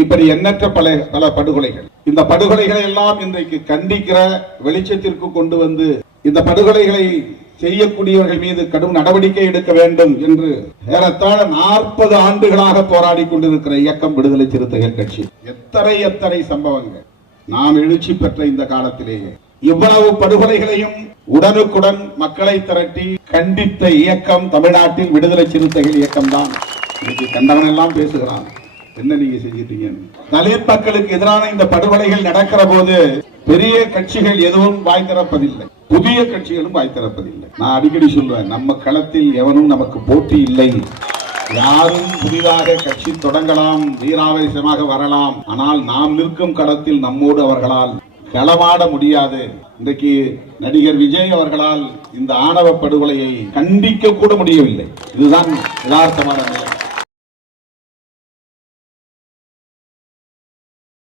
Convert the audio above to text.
இப்படி எண்ணற்ற பல படுகொலைகள். இந்த படுகொலைகளை எல்லாம் இன்றைக்கு கண்டிக்கிற வெளிச்சத்திற்கு கொண்டு வந்து இந்த படுகொலைகளை செய்யக்கூடியவர்கள் மீது கடும் நடவடிக்கை எடுக்க வேண்டும் என்று ஏறத்தாழ 40 ஆண்டுகளாக போராடி கொண்டிருக்கிற இயக்கம் விடுதலை சிறுத்தைகள் கட்சி. எத்தனை சம்பவங்கள் நாம் எழுச்சி பெற்ற இந்த காலத்திலேயே இவ்வளவு படுகொலைகளையும் உடனுக்குடன் மக்களை திரட்டி கண்டித்த இயக்கம் தமிழ்நாட்டில் விடுதலை சிறுத்தைகள் இயக்கம் தான். இன்னைக்கு கண்டவன் எல்லாம் பேசுகிறான், என்ன நீங்க செஞ்சிட்டீங்க. தலித் மக்களுக்கு எதிரான இந்த படுகொலைகள் நடக்கிற போது பெரிய கட்சிகள் எதுவும் வாய் திறப்பதில்லை, புதிய கட்சிகளும் வாய் திறப்பதில்லை. நான் அடிக்கடி சொல்லுவேன், நம்ம களத்தில் எவனும் நமக்கு போட்டி இல்லை. யாரும் புதிதாக கட்சி தொடங்கலாம், வீராவேசமாக வரலாம், ஆனால் நாம் நிற்கும் களத்தில் நம்மோடு அவர்களால் களமாட முடியாது. இன்றைக்கு நடிகர் விஜய் அவர்களால் இந்த ஆணவ படுகொலையை கண்டிக்க கூட முடியவில்லை. இதுதான் யதார்த்தமான நிலை.